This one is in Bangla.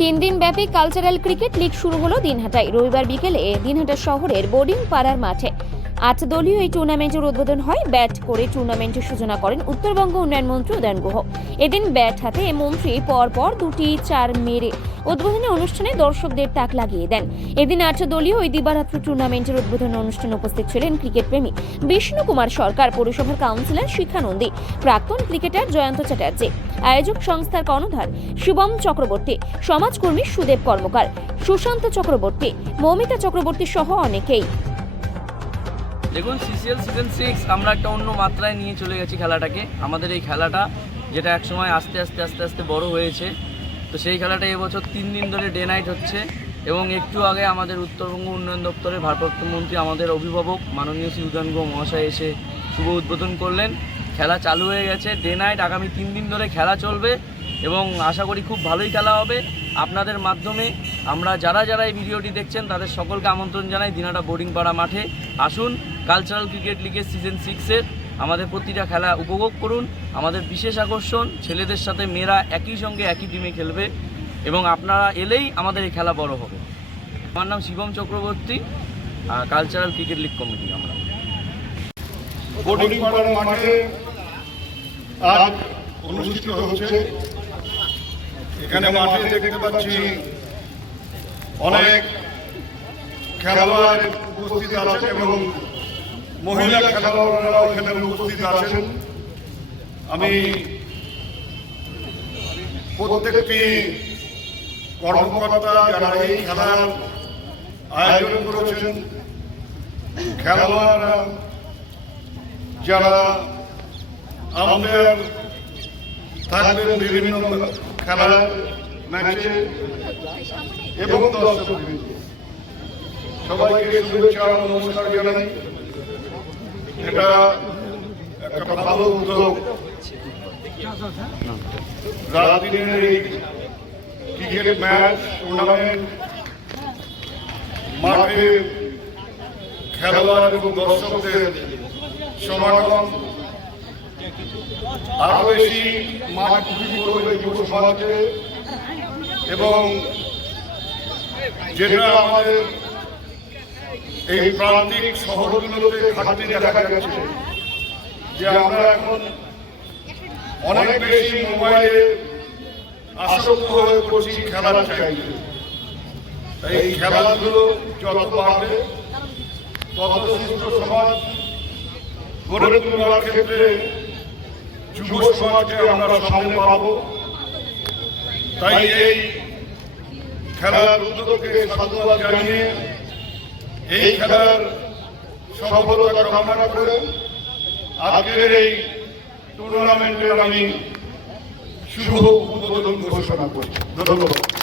তিন দিন ব্যাপী কালচারাল ক্রিকেট লিগ শুরু হলো দিনহাটায়। রবিবার বিকেলে দিনহাটা শহরের বোর্ডিং পাড়ার মাঠে ৮ দলীয় এই টুর্নামেন্টের উদ্বোধন হয়। ব্যাট করে টুর্নামেন্টের সূচনা করেন উত্তরবঙ্গ উন্নয়ন মন্ত্রী উদয়ন গুহ। এদিন ব্যাট হাতে মন্ত্রী পরপর দুটি চার মেরে উদ্বোধনী অনুষ্ঠানে দর্শকদের তাক লাগিয়ে দেন। এদিন ৮ দলীয় ওই দিবারাত্র টুর্নামেন্টের উদ্বোধনী অনুষ্ঠানে উপস্থিত ছিলেন ক্রিকেট প্রেমী বিষ্ণু কুমার সরকার, পৌরসভার কাউন্সিলর শিখা নন্দী, প্রাক্তন ক্রিকেটার জয়ন্ত চ্যাটার্জি, আয়োজক সংস্থার কর্ণধার শিবম চক্রবর্তী, সমাজকর্মী সুদেব কর্মকার, সুশান্ত চক্রবর্তী, মৌমিতা চক্রবর্তী সহ অনেকেই। দেখুন, সিসিএল সিজন 6 আমরা একটা অন্য মাত্রায় নিয়ে চলে গেছি খেলাটাকে। আমাদের এই খেলাটা যেটা একসময় আস্তে আস্তে বড় হয়েছে, তো সেই খেলাটা এবছর 3 দিন ধরে ডে নাইট হচ্ছে। এবং একটু আগে আমাদের উত্তরবঙ্গ উন্নয়ন দপ্তরের ভারপ্রাপ্ত মন্ত্রী, আমাদের অভিভাবক মাননীয় শ্রী উদয়ন গুহ মহাশয় এসে শুভ উদ্বোধন করলেন। খেলা চালু হয়ে গেছে, ডে নাইট আগামী 3 দিন ধরে খেলা চলবে এবং আশা করি খুব ভালোই খেলা হবে। আপনাদের মাধ্যমে আমরা যারা এই ভিডিওটি দেখছেন তাদের সকলকে আমন্ত্রণ জানাই দিনহাটা বোর্ডিং পাড়া মাঠে আসুন। কালচারাল ক্রিকেট লিগের সিজন 6-এর আমাদের প্রতিটা খেলা উপভোগ করুন। আমাদের বিশেষ আকর্ষণ, ছেলেদের সাথে মেয়েরা একই সঙ্গে একই টিমে খেলবে এবং আপনারা এলেই আমাদের এই খেলা বড় হবে। আমার নাম Shivam Chakraborty, cultural cricket league committee. আমরা বোর্ডিং পাড়ার মাঠে আজ অনুষ্ঠিত হচ্ছে। এখানে মাঠে দেখতে পাচ্ছি অনেক খেলোয়াড় উপস্থিত আছেন এবং মহিলা খেলোয়াড়রাও এখানে উপস্থিত আছেন। আমি প্রত্যেকটি কর্মকর্তা যারা এই খেলার আয়োজন করেছেন, খেলোয়াড়রা যারা আমাদের থাকবেন বিভিন্ন খেলার ম্যাচে এবং দর্শক সবাইকে শুভেচ্ছা ও নমস্কার জানাই। এটা একটা ভালো উদ্যোগ। রাত দিনের এই ক্রিকেট ম্যাচ টুর্নামেন্ট মাঠে খেলোয়াড় এবং দর্শকদের সমাগম আরো বেশি মাঠ উপযোগী করবে যুব সমাজকে। এবং যেটা আমাদের এই প্রান্তিক শহরগুলোতে ঘাটতি দেখা গেছে যে আমরা এখন অনেক বেশি মোবাইলে আসক্ত হয়ে পড়ছি খেলার চাইতে। এই খেলাধুলো যত বাড়বে তত সুস্থ সমাজ গড়ে তোলার ক্ষেত্রে যুব সমাজকে আমরা সামনে পাবো। তাই এই খেলার উদ্যোগকে সাধুবাদ জানিয়ে এই খেলার সফলতা কামনা করে আজকের এই টুর্নামেন্টের আমি শুভ উদ্বোধন ঘোষণা করি। ধন্যবাদ।